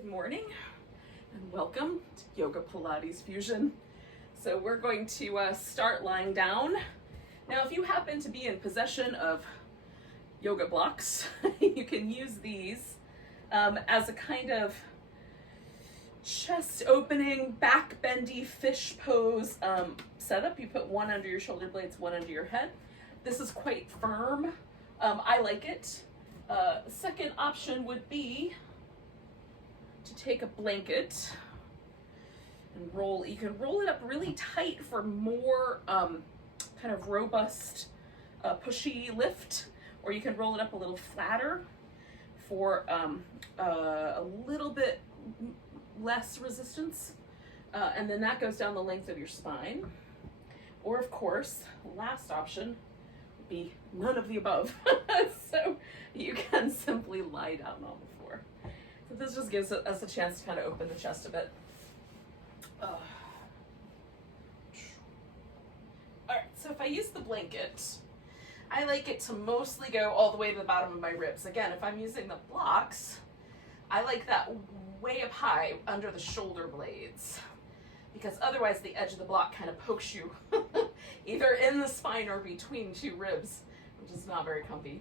Good morning and welcome to Yoga Pilates Fusion. So we're going to start lying down. Now if you happen to be in possession of yoga blocks, you can use these as a kind of chest opening, back bendy fish pose setup. You put one under your shoulder blades, one under your head. This is quite firm. I like it. Second option would be to take a blanket and roll. You can roll it up really tight for more kind of robust, pushy lift, or you can roll it up a little flatter for a little bit less resistance, and then that goes down the length of your spine. Or of course, last option would be none of the above. So you can simply lie down on the floor. So this just gives us a chance to kind of open the chest a bit. All right, so if I use the blanket, I like it to mostly go all the way to the bottom of my ribs. Again, if I'm using the blocks, I like that way up high under the shoulder blades, because otherwise the edge of the block kind of pokes you either in the spine or between two ribs, which is not very comfy.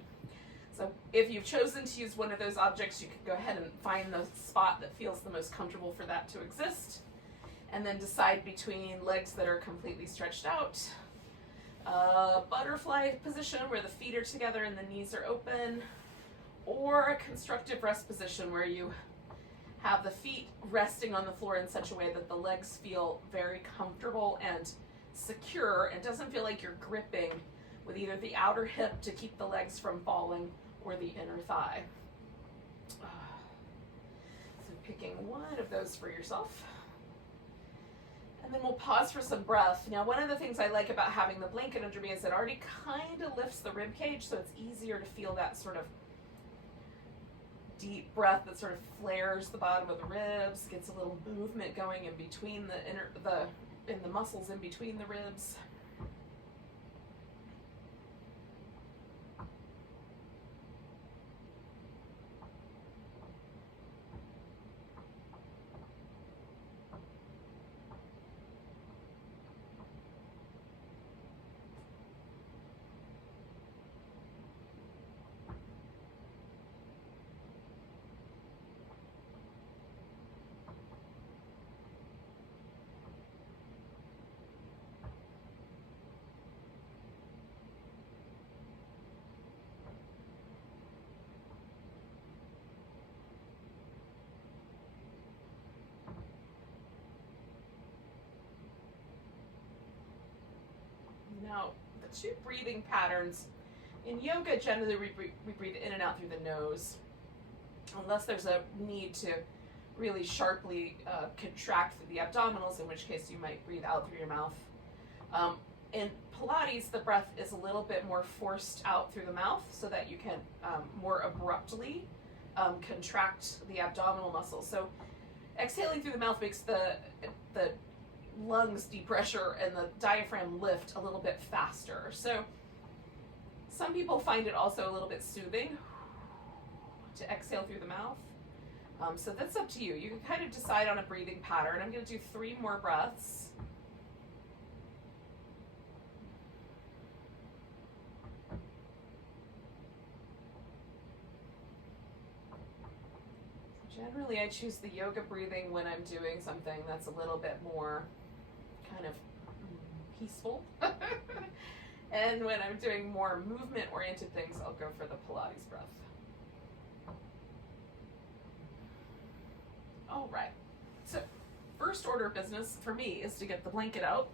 So if you've chosen to use one of those objects, you can go ahead and find the spot that feels the most comfortable for that to exist, and then decide between legs that are completely stretched out, butterfly position where the feet are together and the knees are open, or a constructive rest position where you have the feet resting on the floor in such a way that the legs feel very comfortable and secure and doesn't feel like you're gripping with either the outer hip to keep the legs from falling or the inner thigh. So picking one of those for yourself. And then we'll pause for some breath. Now, one of the things I like about having the blanket under me is it already kind of lifts the rib cage, so it's easier to feel that sort of deep breath that sort of flares the bottom of the ribs, gets a little movement going in between in the muscles in between the ribs. Now, the two breathing patterns in yoga, generally we breathe in and out through the nose, unless there's a need to really sharply contract through the abdominals, in which case you might breathe out through your mouth. In Pilates, the breath is a little bit more forced out through the mouth so that you can more abruptly contract the abdominal muscles. So exhaling through the mouth makes the lungs depressure and the diaphragm lift a little bit faster. So some people find it also a little bit soothing to exhale through the mouth. So that's up to you. You can kind of decide on a breathing pattern. I'm going to do 3 more breaths. Generally, I choose the yoga breathing when I'm doing something that's a little bit more kind of peaceful. And when I'm doing more movement-oriented things, I'll go for the Pilates breath. All right. So, first order of business for me is to get the blanket out.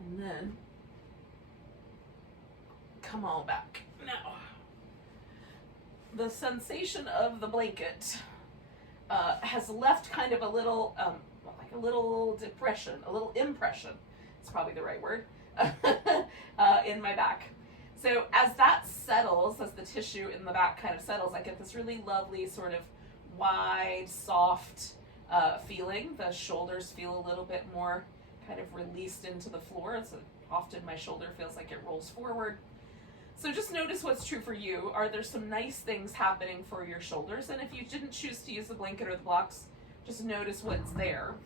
And then come on back. Now, the sensation of the blanket has left kind of a little, like a little depression, a little impression, it's probably the right word, in my back. So as that settles, as the tissue in the back kind of settles, I get this really lovely sort of wide, soft feeling. The shoulders feel a little bit more kind of released into the floor. So often my shoulder feels like it rolls forward. So just notice what's true for you. Are there some nice things happening for your shoulders? And if you didn't choose to use the blanket or the blocks, just notice what's there.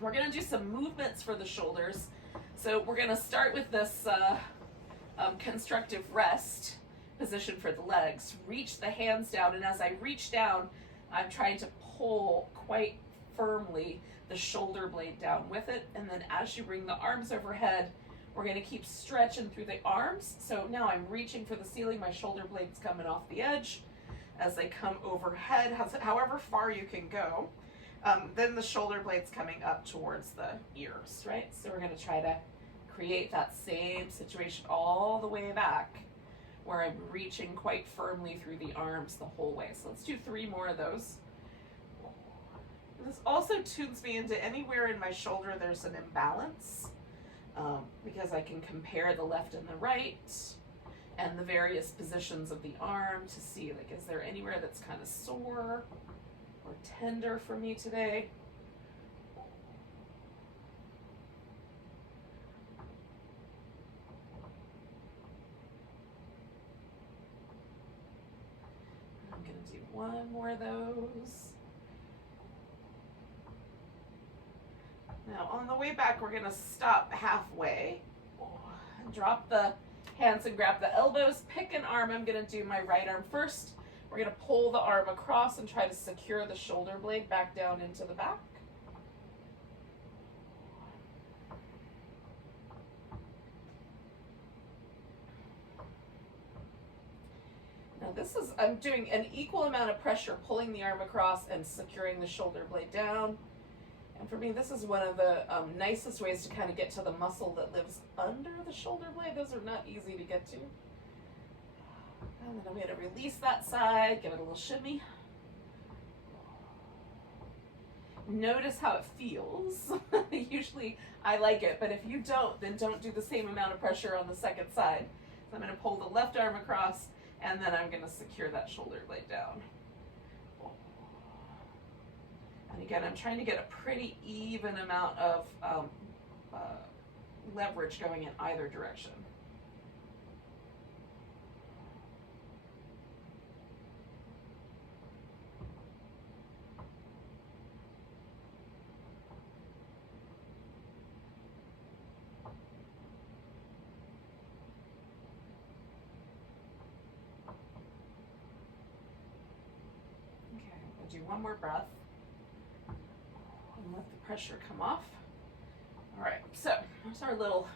We're gonna do some movements for the shoulders. So we're gonna start with this constructive rest position for the legs. Reach the hands down, and as I reach down, I'm trying to pull quite firmly the shoulder blade down with it. And then as you bring the arms overhead, we're going to keep stretching through the arms. So now I'm reaching for the ceiling, my shoulder blade's coming off the edge. As they come overhead, however far you can go, then the shoulder blade's coming up towards the ears, right? So we're going to try to create that same situation all the way back, where I'm reaching quite firmly through the arms the whole way. So let's do 3 more of those. This also tunes me into anywhere in my shoulder there's an imbalance, because I can compare the left and the right and the various positions of the arm to see, like, is there anywhere that's kind of sore or tender for me today? I'm going to do 1 more of those. Now on the way back, we're going to stop halfway and drop the hands and grab the elbows. Pick an arm. I'm going to do my right arm first. We're going to pull the arm across and try to secure the shoulder blade back down into the back. Now this is, I'm doing an equal amount of pressure, pulling the arm across and securing the shoulder blade down. And for me, this is one of the nicest ways to kind of get to the muscle that lives under the shoulder blade. Those are not easy to get to. And then I'm going to release that side, give it a little shimmy. Notice how it feels. Usually I like it, but if you don't, then don't do the same amount of pressure on the second side. So I'm going to pull the left arm across, and then I'm going to secure that shoulder blade down. And again, I'm trying to get a pretty even amount of leverage going in either direction. Okay, we'll do 1 more breath. Let the pressure come off. All right, so there's our little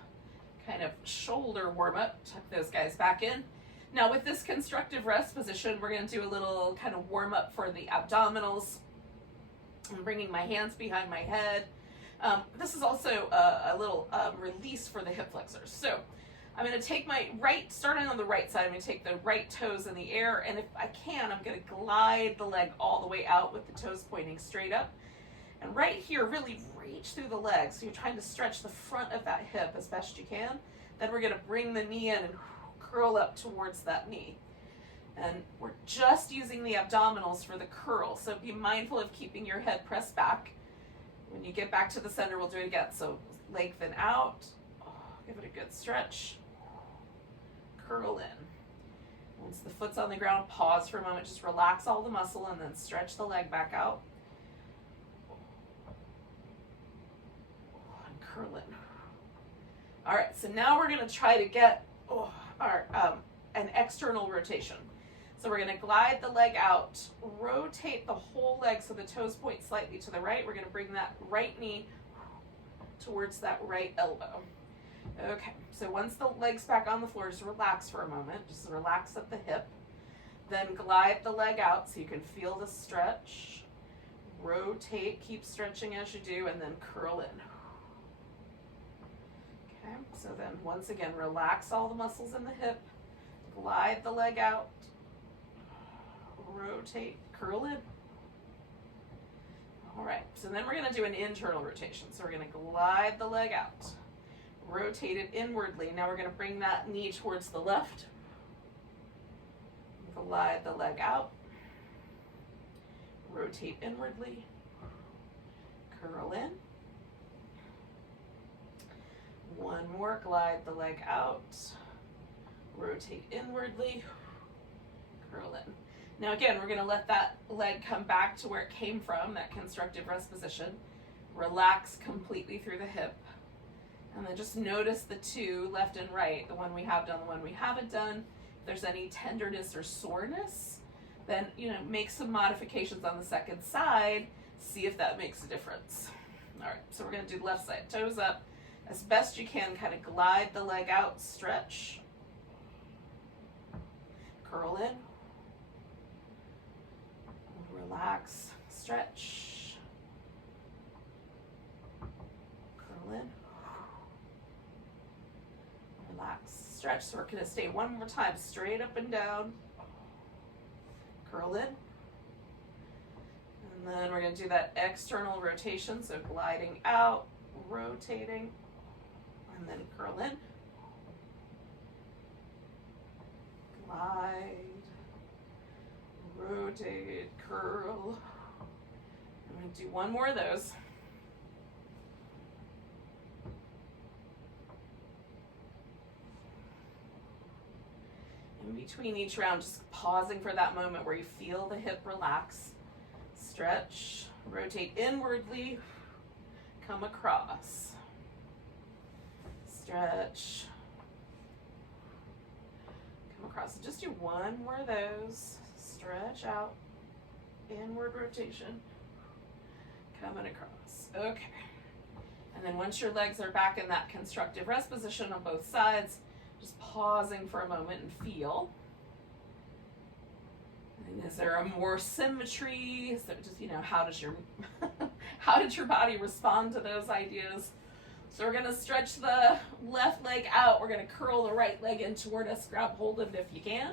kind of shoulder warm up. Tuck those guys back in. Now with this constructive rest position, we're going to do a little kind of warm up for the abdominals. I'm bringing my hands behind my head. This is also a little release for the hip flexors. So I'm going to take my right, starting on the right side, I'm going to take the right toes in the air, and if I can, I'm going to glide the leg all the way out with the toes pointing straight up. And right here, really reach through the leg. So you're trying to stretch the front of that hip as best you can. Then we're going to bring the knee in and curl up towards that knee. And we're just using the abdominals for the curl. So be mindful of keeping your head pressed back. When you get back to the center, we'll do it again. So lengthen out. Give it a good stretch. Curl in. Once the foot's on the ground, pause for a moment. Just relax all the muscle and then stretch the leg back out. Curl in. All right, so now we're going to try to get an external rotation. So we're going to glide the leg out, rotate the whole leg so the toes point slightly to the right. We're going to bring that right knee towards that right elbow. Okay, so once the leg's back on the floor, just relax for a moment. Just relax at the hip. Then glide the leg out so you can feel the stretch. Rotate, keep stretching as you do, and then curl in. Okay, so then once again, relax all the muscles in the hip, glide the leg out, rotate, curl in. All right, so then we're going to do an internal rotation. So we're going to glide the leg out, rotate it inwardly. Now we're going to bring that knee towards the left, glide the leg out, rotate inwardly, curl in. 1 more, glide the leg out, rotate inwardly, curl in. Now again, we're going to let that leg come back to where it came from, that constructive rest position. Relax completely through the hip. And then just notice the two, left and right, the one we have done, the one we haven't done. If there's any tenderness or soreness, then, make some modifications on the second side, see if that makes a difference. All right, so we're going to do the left side, toes up. As best you can, kind of glide the leg out, stretch, curl in, relax, stretch, curl in, relax, stretch. So we're going to stay one more time, straight up and down, curl in, and then we're going to do that external rotation, so gliding out, rotating, and then curl in, glide, rotate, curl. I'm going to do one more of those. In between each round, just pausing for that moment where you feel the hip relax, stretch, rotate inwardly, come across, stretch, come across. Just do one more of those, stretch out, inward rotation, coming across. Okay. And then once your legs are back in that constructive rest position on both sides, just pausing for a moment and feel. And is there a more symmetry? So just, how does your how did your body respond to those ideas? So we're gonna stretch the left leg out. We're gonna curl the right leg in toward us. Grab hold of it if you can.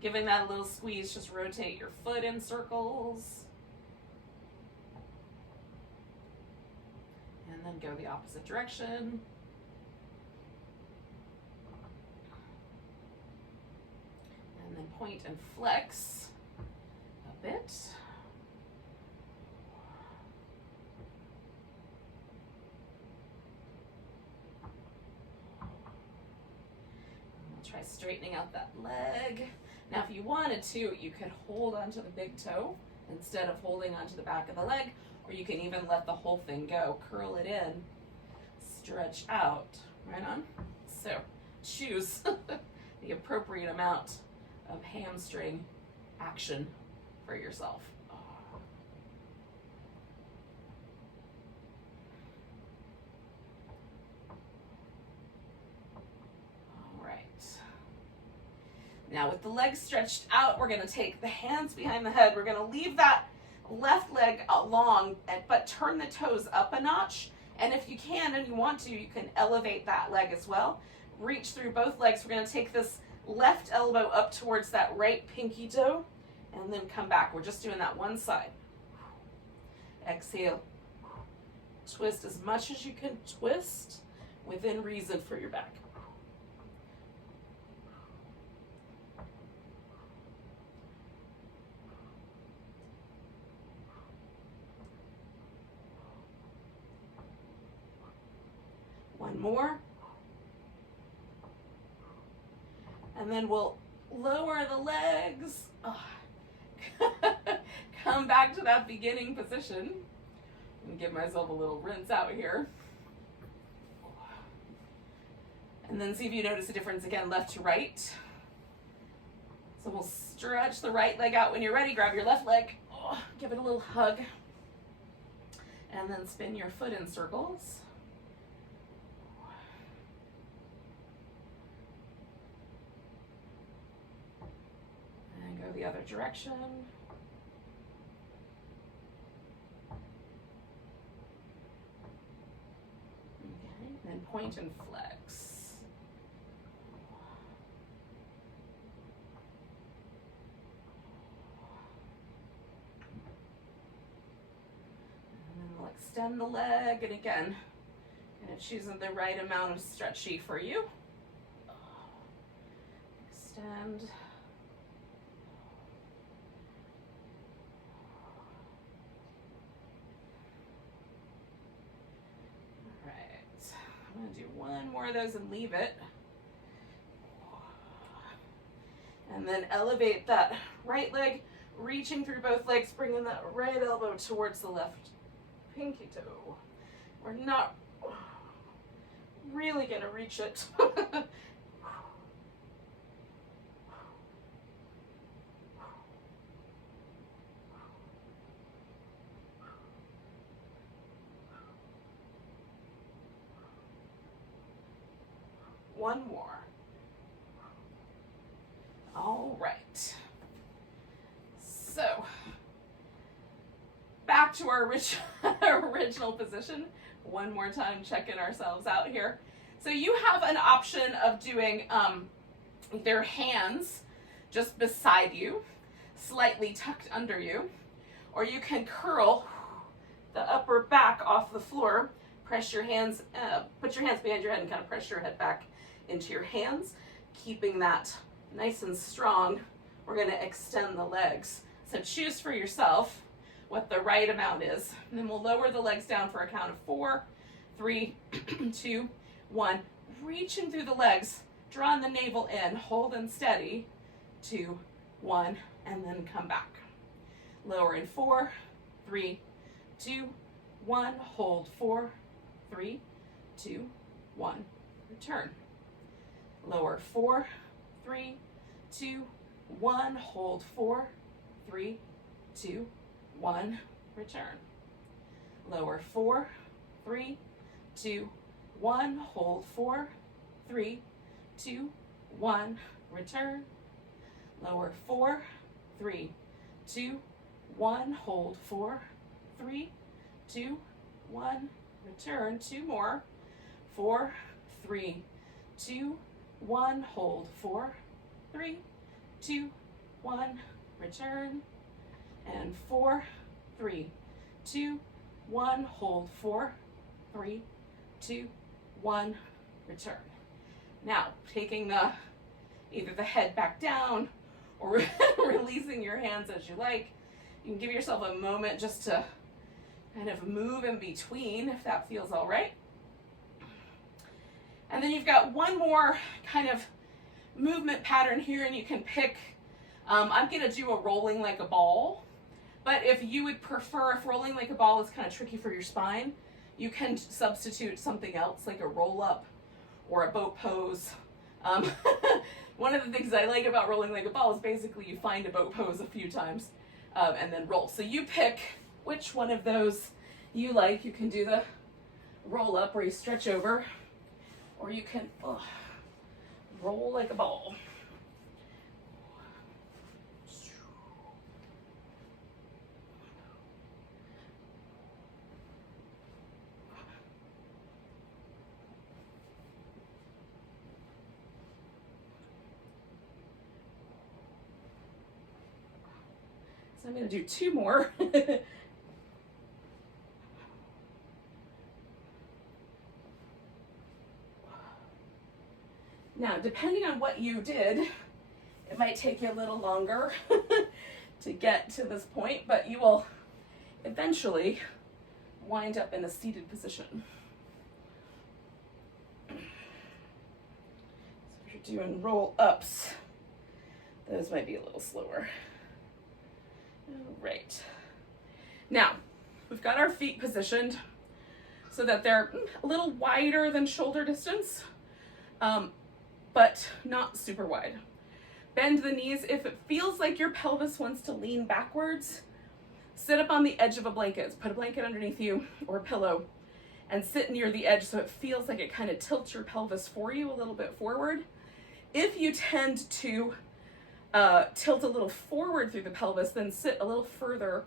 Giving that a little squeeze, just rotate your foot in circles. And then go the opposite direction. And then point and flex a bit. We'll try straightening out that leg. Now, if you wanted to, you could hold onto the big toe instead of holding onto the back of the leg, or you can even let the whole thing go. Curl it in, stretch out, right on. So choose the appropriate amount of hamstring action for yourself. All right. Now with the legs stretched out, we're gonna take the hands behind the head. We're gonna leave that left leg long, but turn the toes up a notch. And if you can and you want to, you can elevate that leg as well. Reach through both legs. We're gonna take this left elbow up towards that right pinky toe and then come back. We're just doing that one side. Exhale. Twist as much as you can twist within reason for your back. One more. And then we'll lower the legs. Come back to that beginning position. And give myself a little rinse out here. And then see if you notice a difference again, left to right. So we'll stretch the right leg out. When you're ready, grab your left leg. Give it a little hug. And then spin your foot in circles. The other direction. Okay, then point and flex. And then we'll extend the leg, and again, kind of choosing the right amount of stretchy for you. Extend. I'm gonna do one more of those and leave it. And then elevate that right leg, reaching through both legs, bringing that right elbow towards the left pinky toe. We're not really gonna reach it. One more. All right. So, back to our original position. One more time, checking ourselves out here. So you have an option of doing their hands just beside you, slightly tucked under you, or you can curl the upper back off the floor, press your hands, put your hands behind your head and kind of press your head back into your hands, keeping that nice and strong. We're going to extend the legs. So choose for yourself what the right amount is. And then we'll lower the legs down for a count of 4, 3, 2, 1. Reaching through the legs, drawing the navel in, holding steady, 2, 1, and then come back. Lower in 4, 3, 2, 1. Hold 4, 3, 2, 1. Return. Lower 4, 3, 2, 1. Hold 4, 3, 2, 1. Return. Lower 4, 3, 2, 1. Hold 4, 3, 2, 1. Return. Lower 4, 3, 2, 1. Hold 4, 3, 2, 1. Return. 2 more. 4, 3, 2, 1. Hold 4, 3, 2, 1. Return. And 4, 3, 2, 1. Hold 4, 3, 2, 1. Return. Now, taking either the head back down or releasing your hands as you like. You can give yourself a moment just to kind of move in between if that feels all right. And then you've got one more kind of movement pattern here, and you can pick, I'm gonna do a rolling like a ball, but if you would prefer, if rolling like a ball is kind of tricky for your spine, you can substitute something else like a roll up or a boat pose. One of the things I like about rolling like a ball is basically you find a boat pose a few times and then roll. So you pick which one of those you like. You can do the roll up where you stretch over, or you can roll like a ball. So I'm going to do 2 more. Now, depending on what you did, it might take you a little longer to get to this point, but you will eventually wind up in a seated position. So if you're doing roll ups, those might be a little slower. All right. Now, we've got our feet positioned so that they're a little wider than shoulder distance, but not super wide. Bend the knees. If it feels like your pelvis wants to lean backwards, sit up on the edge of a blanket. Put a blanket underneath you or a pillow and sit near the edge so it feels like it kind of tilts your pelvis for you a little bit forward. If you tend to tilt a little forward through the pelvis, then sit a little further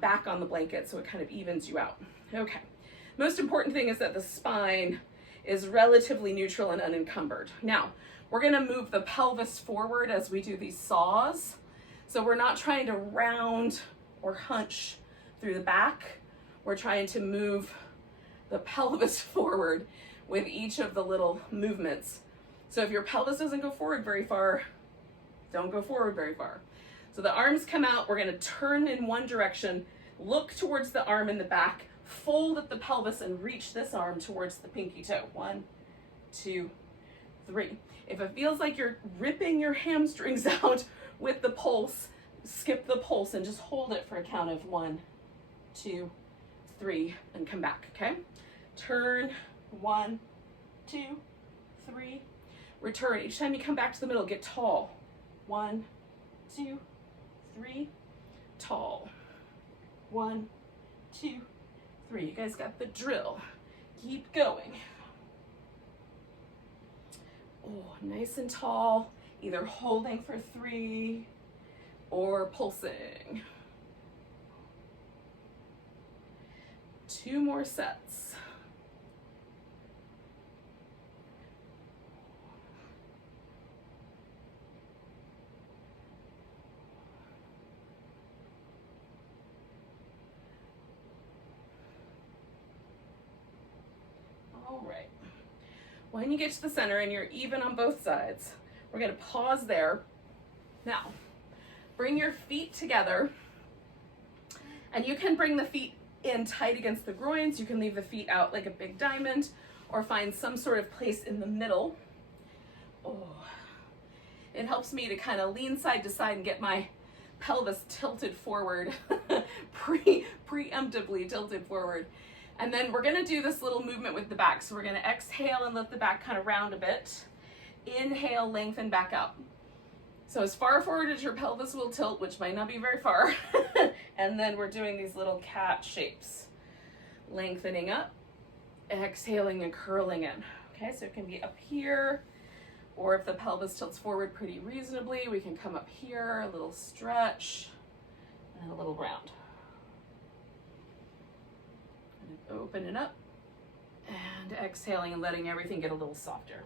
back on the blanket so it kind of evens you out. Okay. Most important thing is that the spine is relatively neutral and unencumbered. Now, we're going to move the pelvis forward as we do these saws. So we're not trying to round or hunch through the back. We're trying to move the pelvis forward with each of the little movements. So if your pelvis doesn't go forward very far, don't go forward very far. So the arms come out, we're gonna turn in one direction, look towards the arm in the back, fold at the pelvis and reach this arm towards the pinky toe. 1, 2, 3. If it feels like you're ripping your hamstrings out with the pulse, skip the pulse and just hold it for a count of 1, 2, 3, and come back, okay? Turn, 1, 2, 3, return. Each time you come back to the middle, get tall. 1, 2, 3, tall. 1, 2, 3. You guys got the drill. Keep going. Oh, nice and tall, either holding for 3 or pulsing. 2 more sets. All right. When you get to the center and you're even on both sides, we're going to pause there. Now, bring your feet together, and you can bring the feet in tight against the groins. You can leave the feet out like a big diamond, or find some sort of place in the middle. Oh, it helps me to kind of lean side to side and get my pelvis tilted forward, preemptively tilted forward. And then we're gonna do this little movement with the back. So we're gonna exhale and let the back kind of round a bit. Inhale, lengthen back up. So as far forward as your pelvis will tilt, which might not be very far. And then we're doing these little cat shapes. Lengthening up, exhaling and curling in. Okay, so it can be up here, or if the pelvis tilts forward pretty reasonably, we can come up here, a little stretch, and a little round. And open it up, and exhaling and letting everything get a little softer.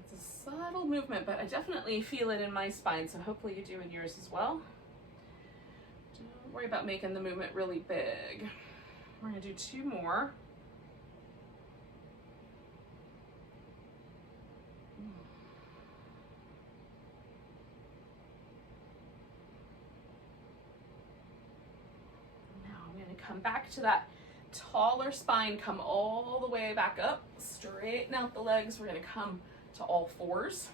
It's a subtle movement, but I definitely feel it in my spine, so hopefully you do in yours as well. Don't worry about making the movement really big. We're gonna do 2 more. Now I'm gonna come back to that taller spine, come all the way back up, straighten out the legs. We're gonna come to all 4s.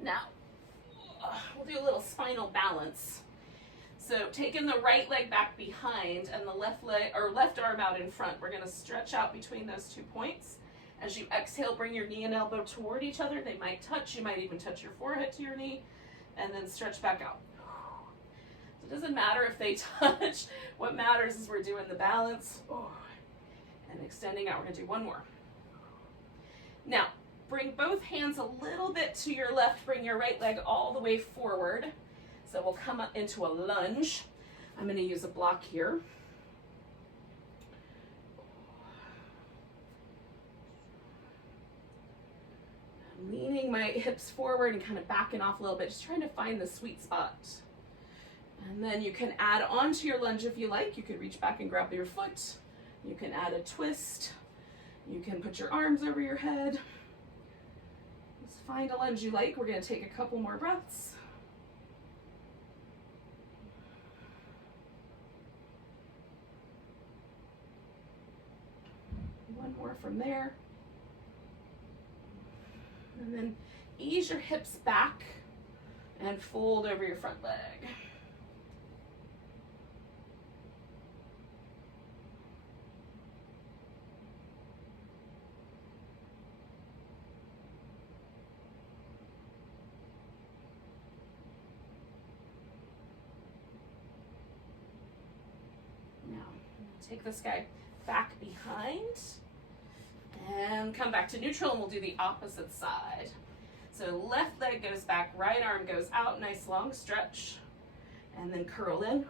Now, we'll do a little spinal balance. So taking the right leg back behind and the left leg or left arm out in front, we're gonna stretch out between those 2 points. As you exhale, bring your knee and elbow toward each other. They might touch, you might even touch your forehead to your knee, and then stretch back out. So it doesn't matter if they touch. What matters is we're doing the balance. And extending out, we're gonna do 1 more. Now, bring both hands a little bit to your left, bring your right leg all the way forward. So we'll come up into a lunge. I'm going to use a block here. I'm leaning my hips forward and kind of backing off a little bit, just trying to find the sweet spot. And then you can add on to your lunge if you like. You could reach back and grab your foot. You can add a twist. You can put your arms over your head. Just find a lunge you like. We're going to take a couple more breaths. One more from there. And then ease your hips back and fold over your front leg. Now, take this guy back behind and come back to neutral, and we'll do the opposite side. So left leg goes back, right arm goes out, nice long stretch, and then curl in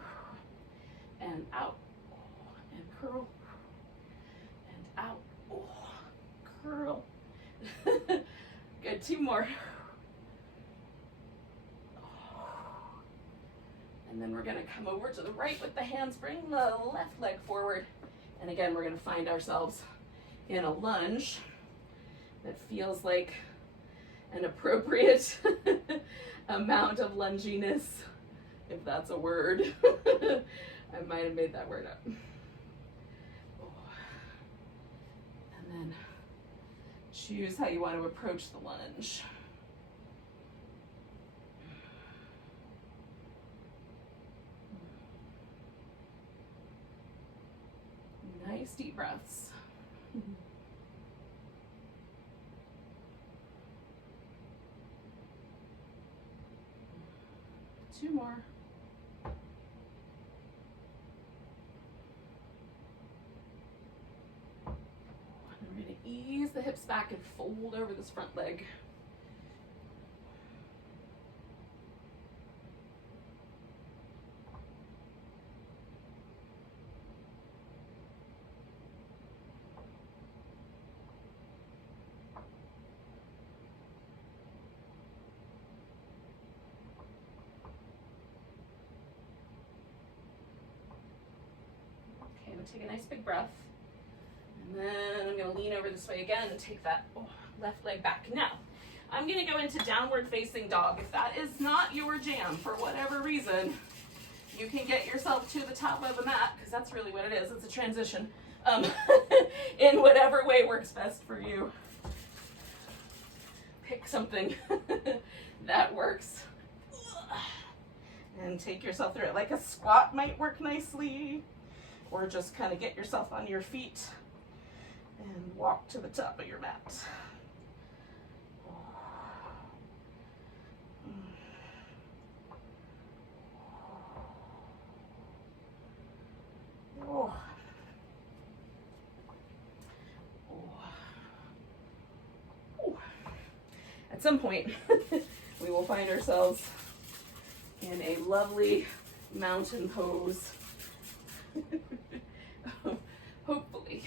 and out and curl and out, curl. Good, 2 more. And then we're gonna come over to the right with the hands, bring the left leg forward. And again, we're gonna find ourselves in a lunge that feels like an appropriate amount of lunginess, if that's a word. I might have made that word up. Choose how you want to approach the lunge. Nice deep breaths. 2 more. I'm going to ease the hips back and fold over this front leg. Take a nice big breath, and then I'm going to lean over this way again and take that left leg back. Now, I'm going to go into downward facing dog. If that is not your jam for whatever reason, you can get yourself to the top of the mat, because that's really what it is. It's a transition in whatever way works best for you. Pick something that works and take yourself through it. Like a squat might work nicely. Or just kind of get yourself on your feet and walk to the top of your mat. Oh. Oh. At some point, we will find ourselves in a lovely mountain pose. Hopefully.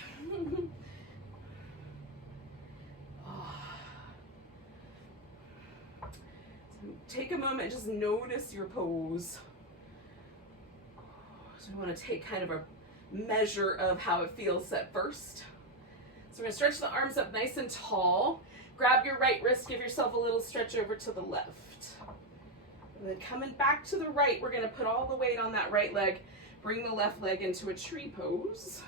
So take a moment, just notice your pose. So we want to take kind of a measure of how it feels at first. So we're going to stretch the arms up nice and tall. Grab your right wrist, give yourself a little stretch over to the left. And then coming back to the right, we're going to put all the weight on that right leg. Bring the left leg into a tree pose.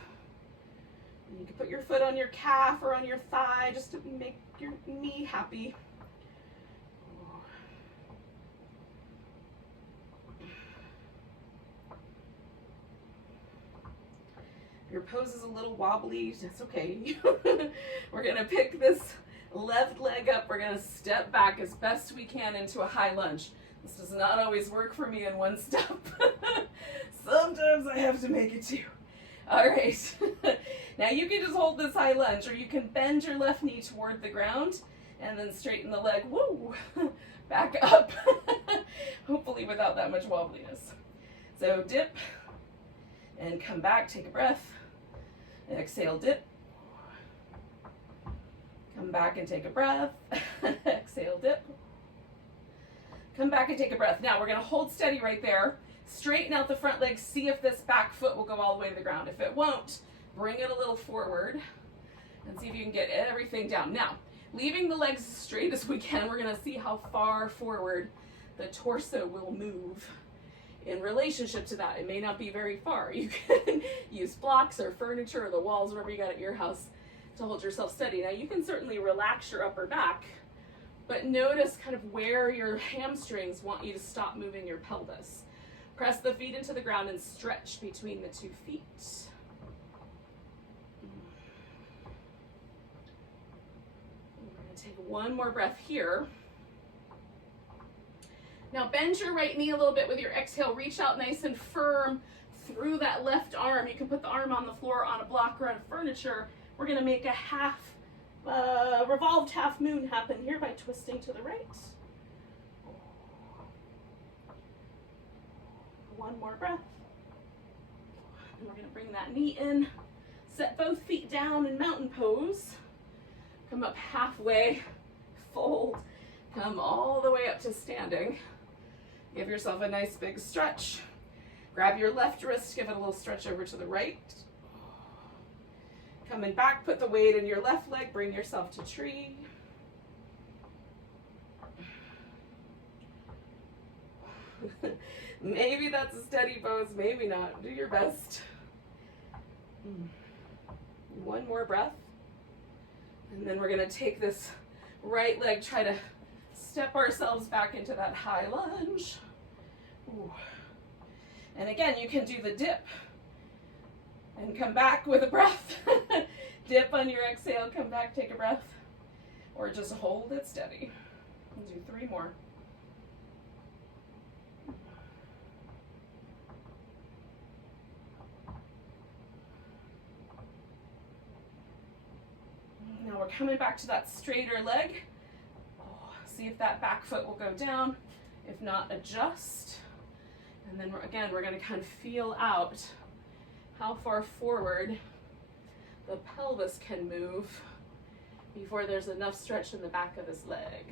And you can put your foot on your calf or on your thigh just to make your knee happy. Your pose is a little wobbly, that's okay. We're gonna pick this left leg up. We're gonna step back as best we can into a high lunge. This does not always work for me in one step. Sometimes I have to make it 2. All right. Now you can just hold this high lunge, or you can bend your left knee toward the ground and then straighten the leg. Woo! Back up. Hopefully without that much wobbliness. So dip and come back. Take a breath. Exhale, dip. Come back and take a breath. Exhale, dip. Come back and take a breath. Now we're going to hold steady right there. Straighten out the front leg. See if this back foot will go all the way to the ground. If it won't, bring it a little forward and see if you can get everything down. Now, leaving the legs as straight as we can, we're going to see how far forward the torso will move in relationship to that. It may not be very far. You can use blocks or furniture or the walls, whatever you got at your house, to hold yourself steady. Now, you can certainly relax your upper back, but notice kind of where your hamstrings want you to stop moving your pelvis. Press the feet into the ground and stretch between the 2 feet. We're going to take one more breath here. Now bend your right knee a little bit with your exhale. Reach out nice and firm through that left arm. You can put the arm on the floor, on a block, or on furniture. We're going to make a revolved half moon happen here by twisting to the right. One more breath. And we're going to bring that knee in. Set both feet down in mountain pose. Come up halfway, fold, come all the way up to standing. Give yourself a nice big stretch. Grab your left wrist, give it a little stretch over to the right. Coming back, put the weight in your left leg, bring yourself to tree. Maybe that's a steady pose, maybe not. Do your best. One more breath. And then we're gonna take this right leg, try to step ourselves back into that high lunge. Ooh. And again, you can do the dip and come back with a breath. Dip on your exhale, come back, take a breath, or just hold it steady. We'll do 3 more. Now we're coming back to that straighter leg. See if that back foot will go down. If not, adjust. And then we're going to kind of feel out how far forward the pelvis can move before there's enough stretch in the back of this leg.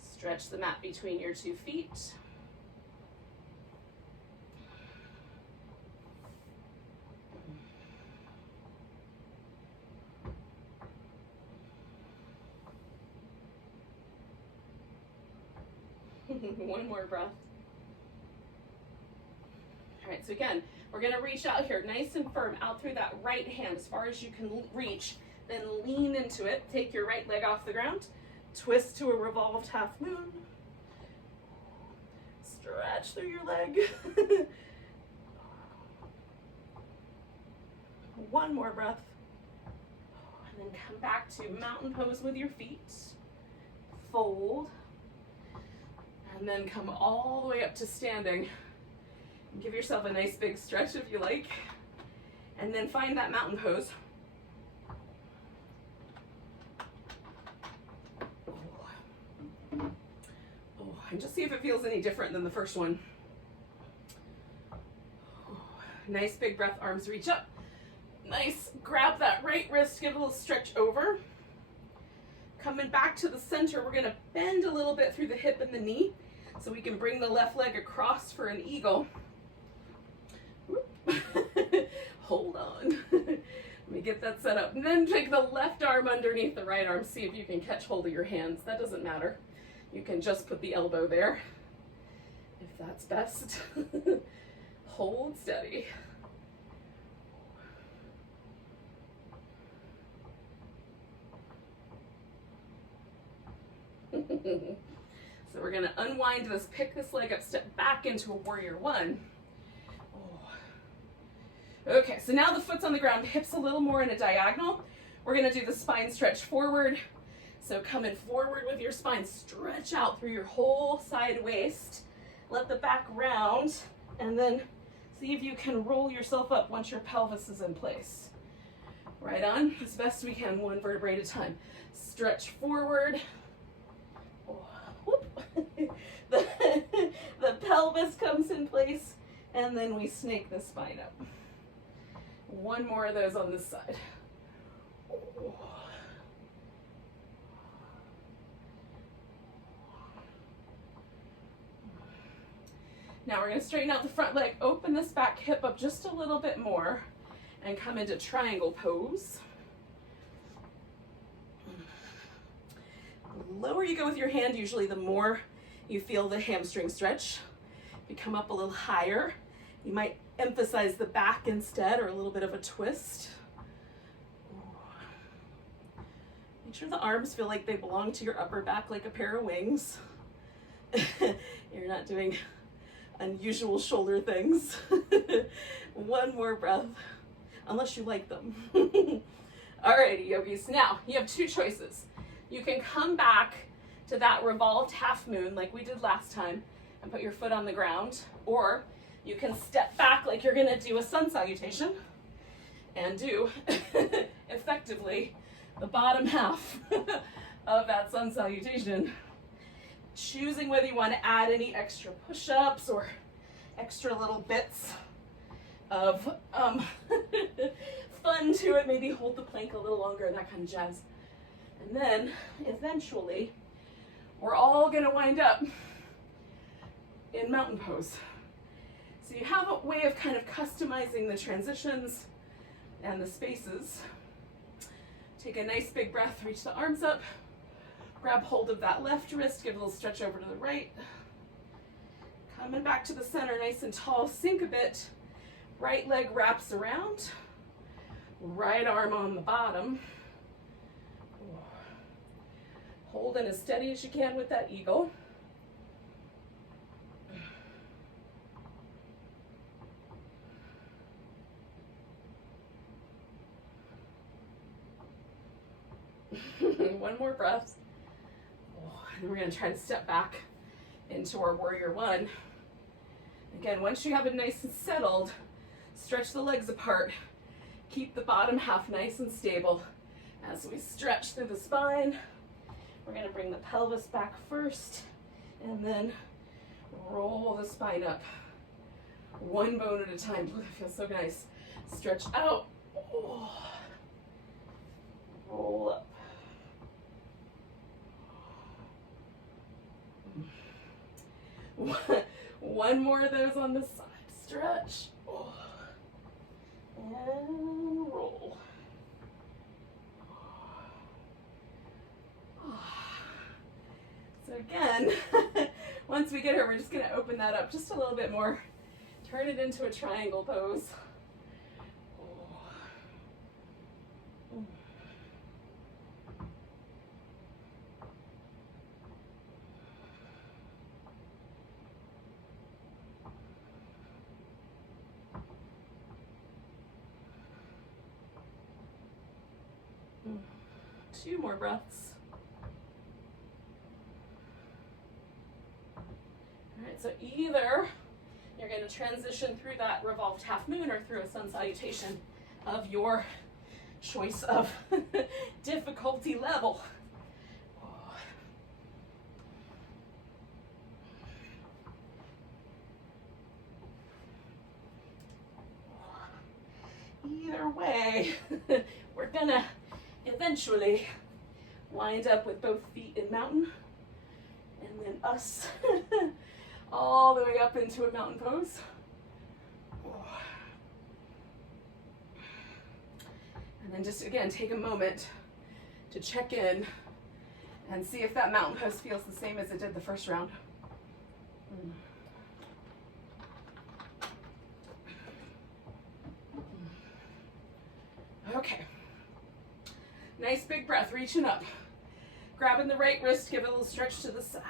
Stretch the mat between your 2 feet. One more breath. All right, so again, we're gonna reach out here, nice and firm, out through that right hand as far as you can reach, then lean into it. Take your right leg off the ground, twist to a revolved half moon. Stretch through your leg. One more breath. And then come back to mountain pose with your feet. Fold. And then come all the way up to standing. Give yourself a nice big stretch if you like. And then find that mountain pose. And just see if it feels any different than the first one. Nice big breath, arms reach up. Nice, grab that right wrist, give a little stretch over. Coming back to the center, we're gonna bend a little bit through the hip and the knee so we can bring the left leg across for an eagle. Hold on. Let me get that set up. And then take the left arm underneath the right arm. See if you can catch hold of your hands. That doesn't matter. You can just put the elbow there, if that's best. Hold steady. So we're gonna unwind this, pick this leg up, step back into a warrior 1. Okay, so now the foot's on the ground, hips a little more in a diagonal. We're gonna do the spine stretch forward. So coming forward with your spine, stretch out through your whole side waist. Let the back round, and then see if you can roll yourself up once your pelvis is in place. Right on, as best we can, 1 vertebrae at a time. Stretch forward. The pelvis comes in place, and then we snake the spine up. 1 more of those on this side. Now we're going to straighten out the front leg, open this back hip up just a little bit more, and come into triangle pose. The lower you go with your hand, usually the more you feel the hamstring stretch. If you come up a little higher, you might emphasize the back instead, or a little bit of a twist. Make sure the arms feel like they belong to your upper back, like a pair of wings. You're not doing unusual shoulder things. 1 more breath, unless you like them. Alrighty, yogis. Now, you have 2 choices. You can come back to that revolved half moon like we did last time and put your foot on the ground, or you can step back like you're gonna do a sun salutation and do effectively the bottom half of that sun salutation. Choosing whether you want to add any extra push-ups or extra little bits of fun to it, maybe hold the plank a little longer, that kind of jazz. And then eventually we're all gonna wind up in mountain pose. So you have a way of kind of customizing the transitions and the spaces. Take a nice big breath, reach the arms up, grab hold of that left wrist, give a little stretch over to the right. Coming back to the center, nice and tall, sink a bit. Right leg wraps around, right arm on the bottom. Holding as steady as you can with that eagle. One more breath. Oh, and then we're going to try to step back into our warrior one. Again, once you have it nice and settled, stretch the legs apart. Keep the bottom half nice and stable. As we stretch through the spine, we're going to bring the pelvis back first and then roll the spine up. One bone at a time. Ooh, that feels so nice. Stretch out. Oh. Roll up. One more of those on this side. Stretch. Oh. And roll. So again, once we get here, we're just going to open that up just a little bit more. Turn it into a triangle pose. Two more breaths. All right, so either you're going to transition through that revolved half moon or through a sun salutation of your choice of difficulty level. Either way, we're gonna eventually wind up with both feet in mountain and then us all the way up into a mountain pose. And then just again, take a moment to check in and see if that mountain pose feels the same as it did the first round. Okay. Nice big breath, reaching up. Grabbing the right wrist, give it a little stretch to the side.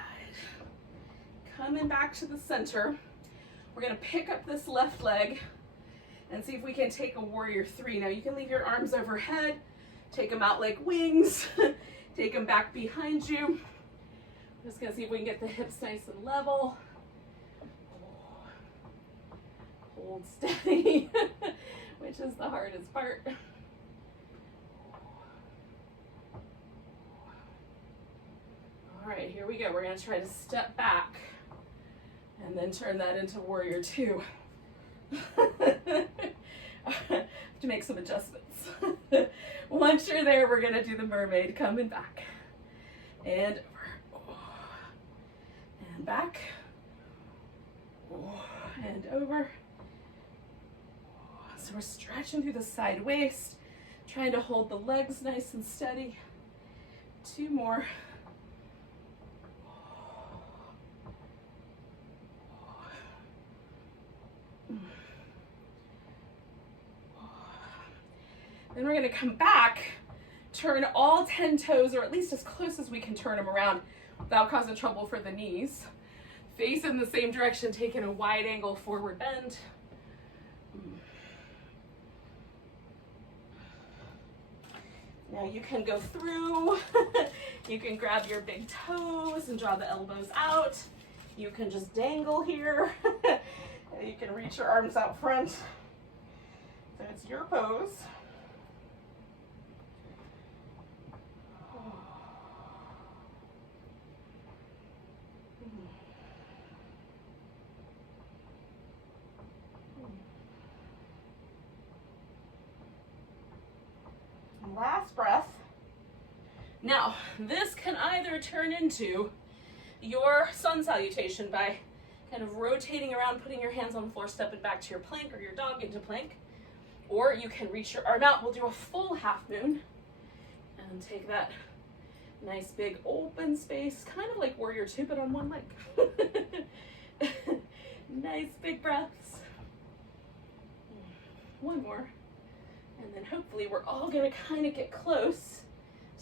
Coming back to the center. We're gonna pick up this left leg and see if we can take a warrior three. Now you can leave your arms overhead, take them out like wings, take them back behind you. I'm just gonna see if we can get the hips nice and level. Hold steady, which is the hardest part. All right, here we go. We're going to try to step back and then turn that into warrior two. I have to make some adjustments. Once you're there, we're going to do the mermaid, coming back and over. And back and over. So we're stretching through the side waist, trying to hold the legs nice and steady. Two more. Then we're going to come back, turn all 10 toes, or at least as close as we can turn them around without causing trouble for the knees. Face in the same direction, taking a wide angle forward bend. Now you can go through, you can grab your big toes and draw the elbows out. You can just dangle here. You can reach your arms out front. So it's your pose. Last breath. Now, this can either turn into your sun salutation by kind of rotating around, putting your hands on the floor, stepping back to your plank or your dog into plank, or you can reach your arm out. We'll do a full half moon and take that nice big open space, kind of like warrior two, but on one leg. Nice big breaths. One more. And then hopefully we're all going to kind of get close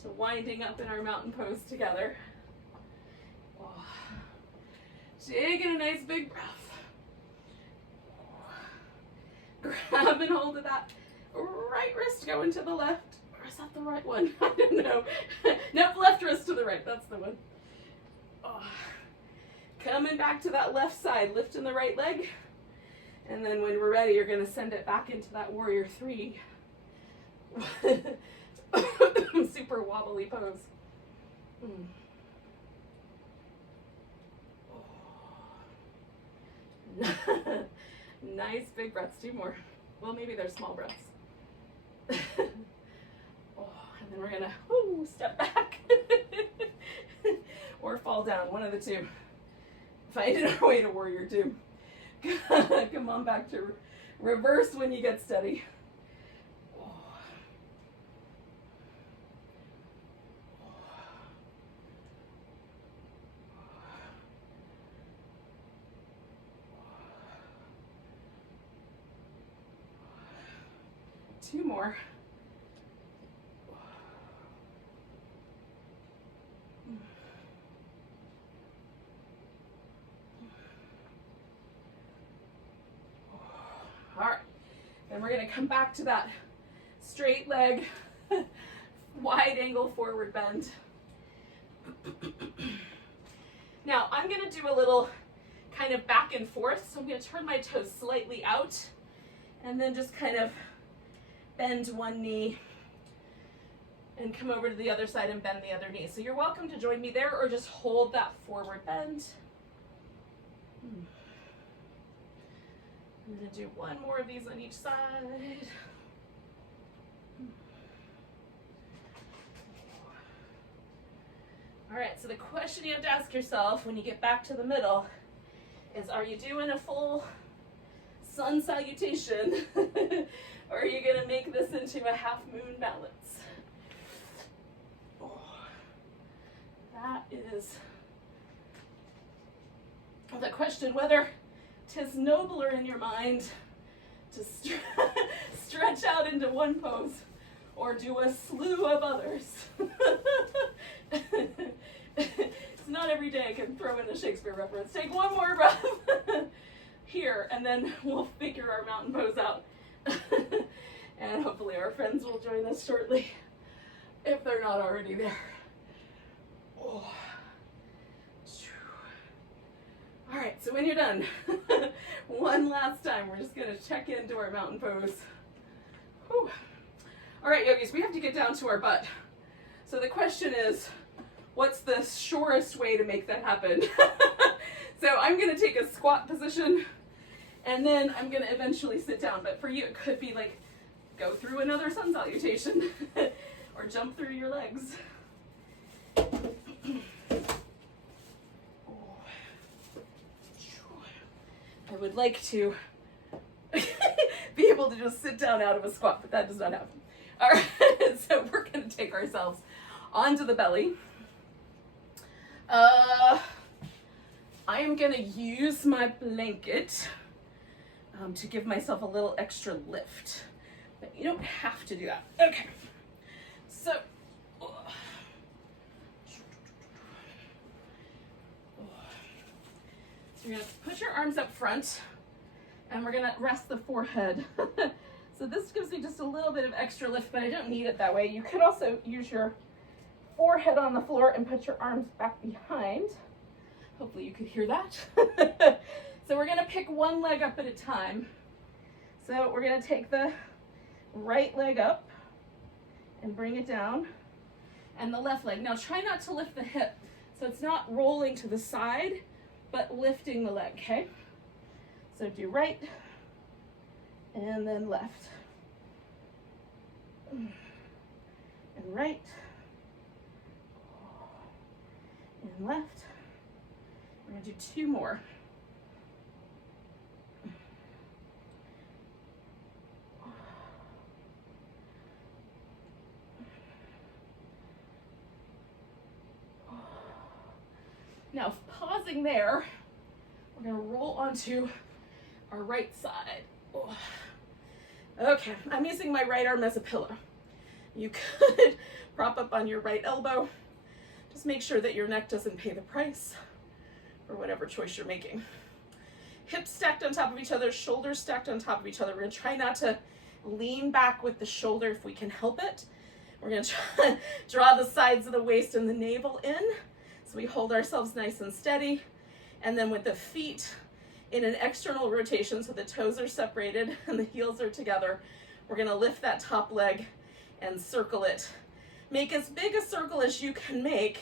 to So winding up in our mountain pose together. Oh. Taking a nice big breath. Grab and hold of that right wrist going to the left. Or is that the right one? I don't know. Nope, left wrist to the right. That's the one. Oh. Coming back to that left side, lifting the right leg. And then when we're ready, you're going to send it back into that warrior three. Super wobbly pose. Nice big breaths. 2 more. Well, maybe they're small breaths. And then we're gonna step back or fall down, one of the two. Finding our way to warrior 2. Come on back to reverse when you get steady. 2 more. All right, then we're going to come back to that straight leg, wide angle forward bend. Now I'm going to do a little kind of back and forth, so I'm going to turn my toes slightly out and then just kind of bend one knee and come over to the other side and bend the other knee. So you're welcome to join me there or just hold that forward bend. I'm going to do 1 more of these on each side. All right, so the question you have to ask yourself when you get back to the middle is, are you doing a full sun salutation or are you going to make this into a half moon balance? That is the question, whether 'tis nobler in your mind to stretch out into one pose or do a slew of others. It's not every day I can throw in a Shakespeare reference. Take 1 more breath here, and then we'll figure our mountain pose out. And hopefully our friends will join us shortly, if they're not already there. Oh. All right, so when you're done, one last time, we're just gonna check into our mountain pose. Whew. All right, yogis, we have to get down to our butt. So the question is, what's the surest way to make that happen? So I'm gonna take a squat position, and then I'm gonna eventually sit down. But for you, it could be like, go through another sun salutation, or jump through your legs. I would like to be able to just sit down out of a squat, but that does not happen. All right, so we're going to take ourselves onto the belly. I am going to use my blanket to give myself a little extra lift, but you don't have to do that. Okay, so you're going to put your arms up front, and we're going to rest the forehead. So this gives me just a little bit of extra lift, but I don't need it that way. You could also use your forehead on the floor and put your arms back behind. Hopefully you could hear that. So we're going to pick one leg up at a time. So we're going to take the right leg up and bring it down, and the left leg. Now try not to lift the hip, so it's not rolling to the side, but lifting the leg, okay? So do right, and then left, and right, and left. We're gonna do 2 more. Now, pausing there, we're gonna roll onto our right side. Okay, I'm using my right arm as a pillow. You could Prop up on your right elbow. Just make sure that your neck doesn't pay the price for whatever choice you're making. Hips stacked on top of each other, shoulders stacked on top of each other. We're gonna try not to lean back with the shoulder if we can help it. We're gonna try to draw the sides of the waist and the navel in, so we hold ourselves nice and steady. And then with the feet in an external rotation, so the toes are separated and the heels are together, we're gonna lift that top leg and circle it. Make as big a circle as you can make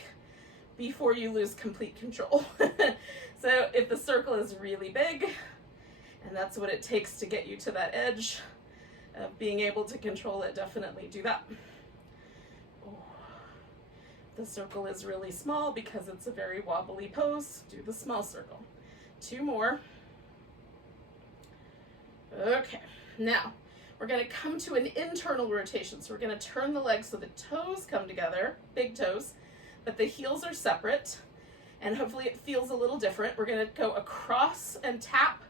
before you lose complete control. So if the circle is really big, and that's what it takes to get you to that edge of being able to control it, definitely do that. The circle is really small because it's a very wobbly pose. Do the small circle. 2 more. Okay, now we're going to come to an internal rotation. So we're going to turn the legs so the toes come together, big toes, but the heels are separate, and hopefully it feels a little different. We're going to go across and tap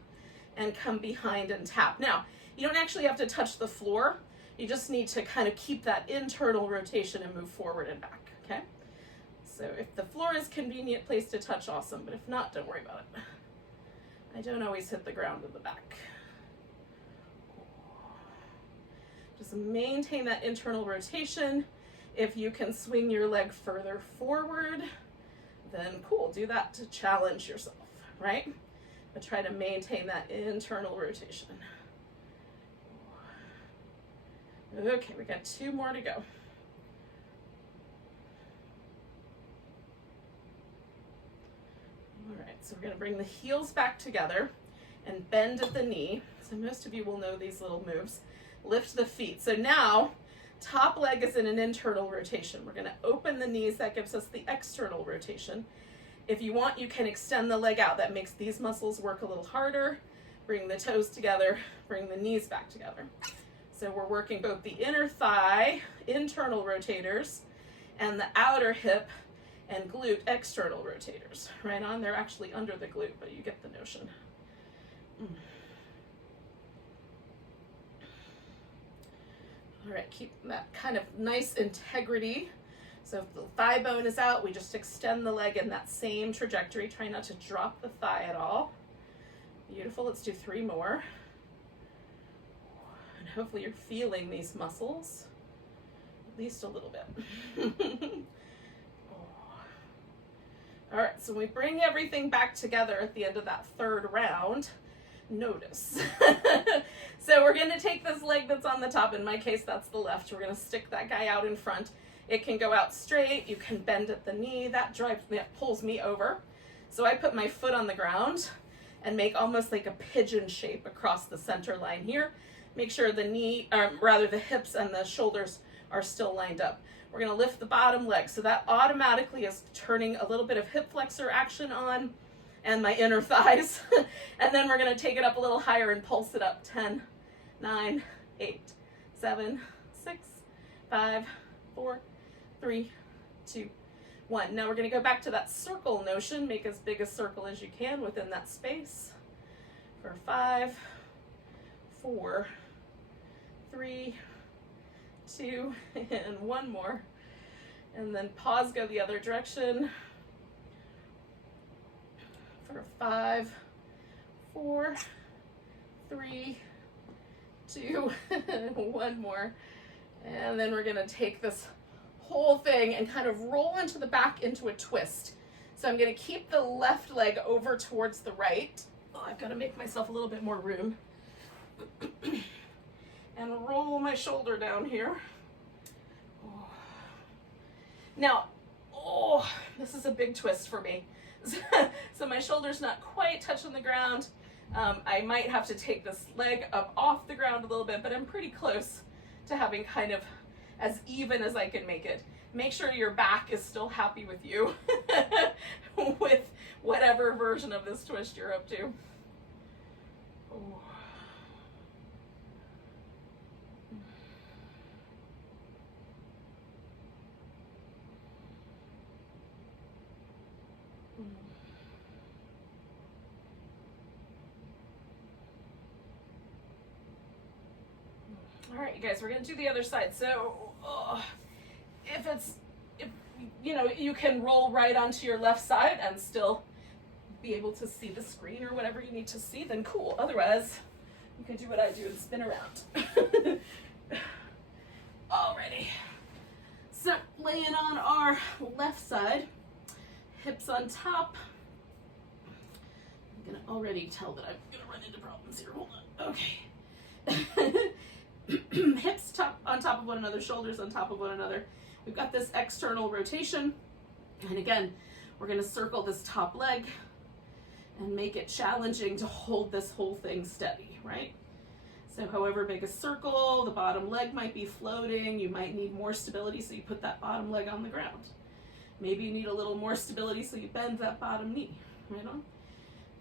and come behind and tap. Now, you don't actually have to touch the floor. You just need to kind of keep that internal rotation and move forward and back, okay? So if the floor is a convenient place to touch, awesome, but if not, don't worry about it. I don't always hit the ground in the back. Just maintain that internal rotation. If you can swing your leg further forward, then cool, do that to challenge yourself, right? But try to maintain that internal rotation. Okay, we got 2 more to go. All right, so we're gonna bring the heels back together and bend at the knee. So most of you will know these little moves. Lift the feet. So now, top leg is in an internal rotation. We're gonna open the knees, that gives us the external rotation. If you want, you can extend the leg out. That makes these muscles work a little harder. Bring the toes together, bring the knees back together. So we're working both the inner thigh, internal rotators, and the outer hip and glute, external rotators. Right on, they're actually under the glute, but you get the notion. All right, keep that kind of nice integrity. So if the thigh bone is out, we just extend the leg in that same trajectory. Try not to drop the thigh at all. Beautiful, let's do 3 more. And hopefully you're feeling these muscles, at least a little bit. All right, so we bring everything back together at the end of that 3rd round. Notice. So we're going to take this leg that's on the top. In my case, that's the left. We're going to stick that guy out in front. It can go out straight. You can bend at the knee. That pulls me over. So I put my foot on the ground and make almost like a pigeon shape across the center line here. Make sure the the hips and the shoulders are still lined up. We're going to lift the bottom leg. So that automatically is turning a little bit of hip flexor action on and my inner thighs. And then we're going to take it up a little higher and pulse it up. 10, 9, 8, 7, 6, 5, 4, 3, 2, 1. Now we're going to go back to that circle notion. Make as big a circle as you can within that space. For 5, 4, 3, 2, and 1 more. And then pause, go the other direction. For 5, 4, 3, 2, 1 more. And then we're going to take this whole thing and kind of roll into the back into a twist. So I'm going to keep the left leg over towards the right. Oh, I've got to make myself a little bit more room. And roll my shoulder down here. Oh. Now, this is a big twist for me. So my shoulder's not quite touching the ground. I might have to take this leg up off the ground a little bit, but I'm pretty close to having kind of as even as I can make it. Make sure your back is still happy with you with whatever version of this twist you're up to. Oh. All right, you guys, we're gonna do the other side. So if you know, you can roll right onto your left side and still be able to see the screen or whatever you need to see, then cool. Otherwise, you can do what I do and spin around. Alrighty. So laying on our left side, hips on top. I'm gonna already tell that I'm gonna run into problems here. Hold on. Okay. Hips on top of one another, shoulders on top of one another. We've got this external rotation. And again, we're gonna circle this top leg and make it challenging to hold this whole thing steady, right? So however big a circle, the bottom leg might be floating. You might need more stability, so you put that bottom leg on the ground. Maybe you need a little more stability, so you bend that bottom knee, right on?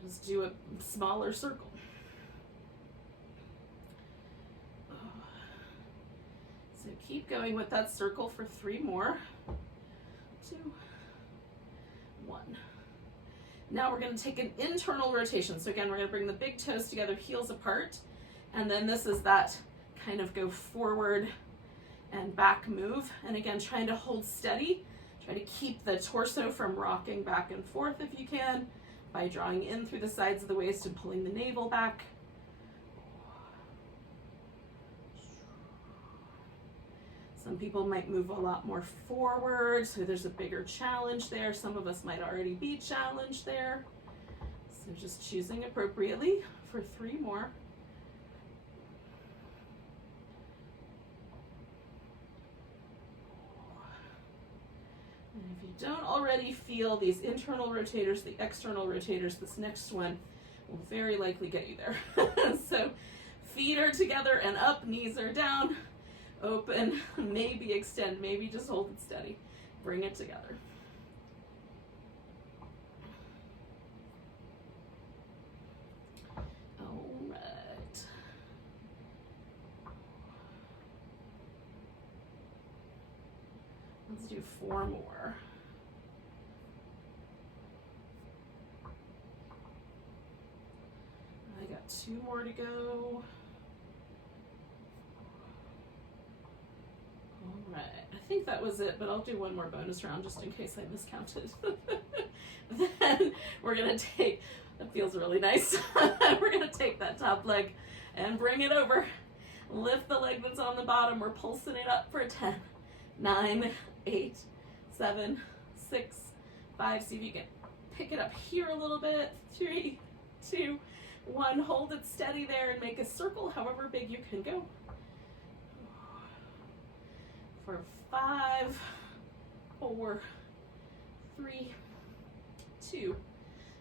Just do a smaller circle. So keep going with that circle for 3 more. 2, 1. Now we're going to take an internal rotation. So again, we're going to bring the big toes together, heels apart. And then this is that kind of go forward and back move. And again, trying to hold steady. Try to keep the torso from rocking back and forth if you can, by drawing in through the sides of the waist and pulling the navel back. Some people might move a lot more forward, so there's a bigger challenge there. Some of us might already be challenged there. So just choosing appropriately for 3 more. And if you don't already feel these internal rotators, the external rotators, this next one will very likely get you there. So feet are together and up, knees are down. Open, maybe extend, maybe just hold it steady. Bring it together. All right. Let's do 4 more. I got 2 more to go. All right, I think that was it, but I'll do 1 more bonus round just in case I miscounted. Then we're gonna take, that feels really nice. We're gonna take that top leg and bring it over. Lift the leg that's on the bottom. We're pulsing it up for 10, 9, 8, 7, 6, 5. See if you can pick it up here a little bit. 3, 2, 1. Hold it steady there and make a circle however big you can go. For 5, 4, 3, 2,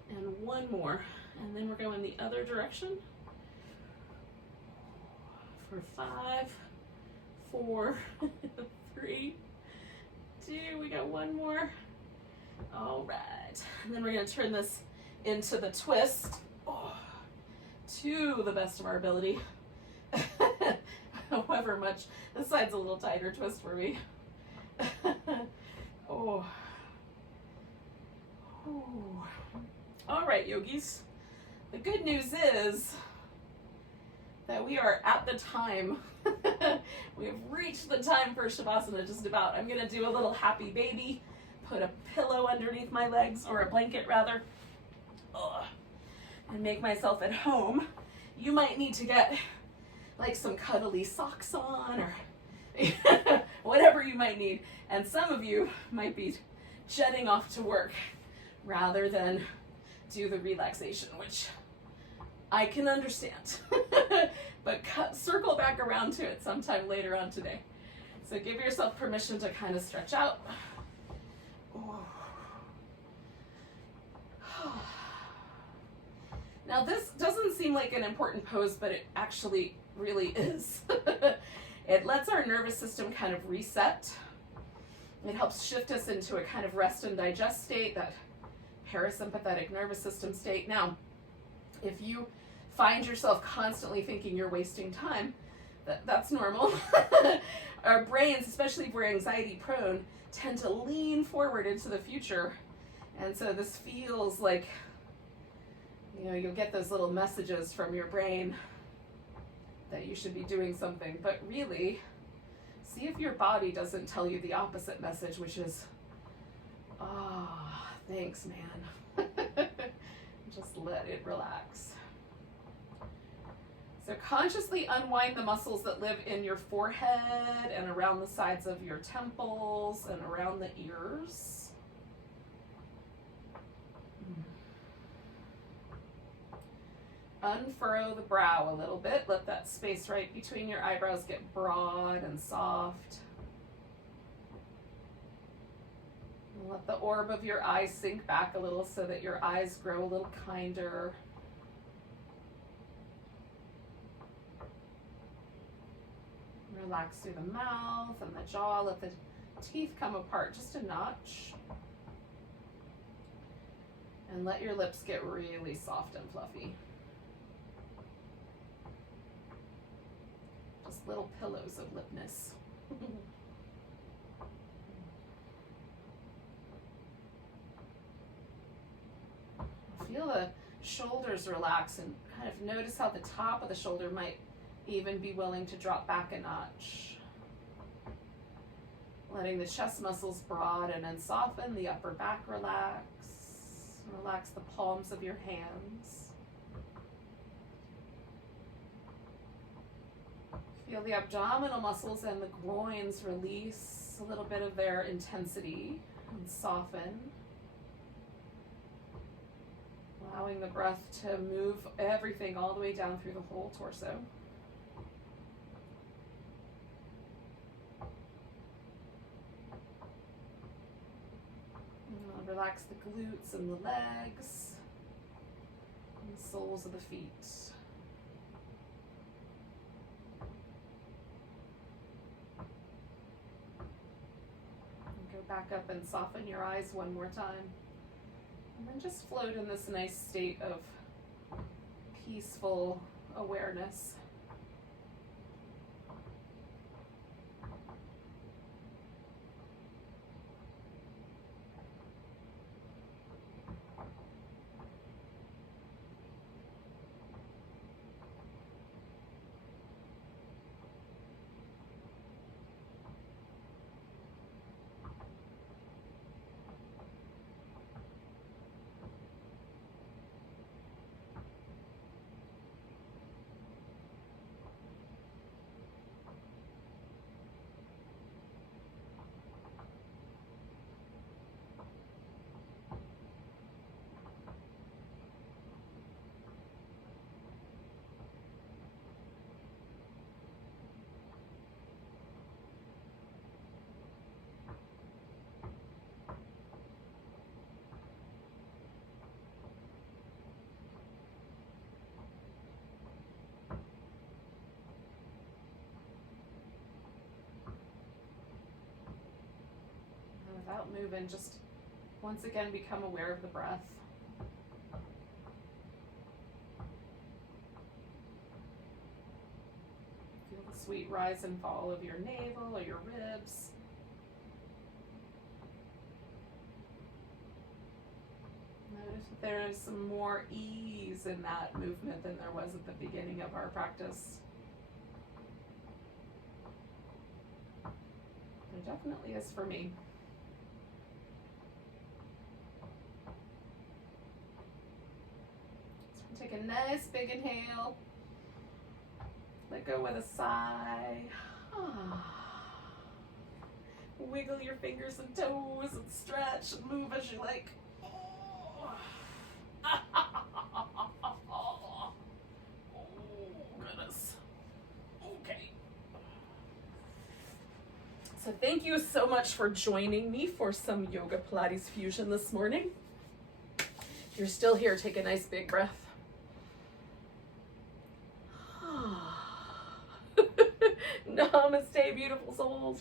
and 1 more. And then we're going the other direction. For 5, 4, 3, 2, we got 1 more. All right, and then we're gonna turn this into the twist, to the best of our ability. However much, this side's a little tighter twist for me. Oh. Ooh. All right, yogis. The good news is that we are at the time. We have reached the time for Shavasana just about. I'm gonna do a little happy baby, put a pillow underneath my legs, or a blanket rather, and make myself at home. You might need to get like some cuddly socks on or whatever you might need. And some of you might be jetting off to work rather than do the relaxation, which I can understand. But circle back around to it sometime later on today. So give yourself permission to kind of stretch out. Now this doesn't seem like an important pose, but it actually really is. It lets our nervous system kind of reset. It helps shift us into a kind of rest and digest state, that parasympathetic nervous system state. Now, if you find yourself constantly thinking you're wasting time, that's normal. Our brains, especially if we're anxiety prone, tend to lean forward into the future. And so this feels like, you know, you'll get those little messages from your brain that you should be doing something, but really See if your body doesn't tell you the opposite message, which is, ah, oh, thanks, man. Just let it relax. So consciously unwind the muscles that live in your forehead and around the sides of your temples and around the ears. Unfurrow the brow a little bit. Let that space right between your eyebrows get broad and soft. And let the orb of your eyes sink back a little so that your eyes grow a little kinder. Relax through the mouth and the jaw. Let the teeth come apart just a notch. And let your lips get really soft and fluffy. Just little pillows of lipness. Feel the shoulders relax and kind of notice how the top of the shoulder might even be willing to drop back a notch. Letting the chest muscles broaden and soften, the upper back relax. Relax the palms of your hands. Feel the abdominal muscles and the groins release a little bit of their intensity and soften. Allowing the breath to move everything all the way down through the whole torso. Relax the glutes and the legs and the soles of the feet. And go back up and soften your eyes one more time. And then just float in this nice state of peaceful awareness. Without moving, just once again become aware of the breath. Feel the sweet rise and fall of your navel or your ribs. Notice that there is some more ease in that movement than there was at the beginning of our practice. There definitely is for me. Take a nice big inhale. Let go with a sigh. Wiggle your fingers and toes and stretch and move as you like. Oh, goodness. Okay. So thank you so much for joining me for some Yoga Pilates Fusion this morning. If you're still here, take a nice big breath. Namaste, beautiful souls.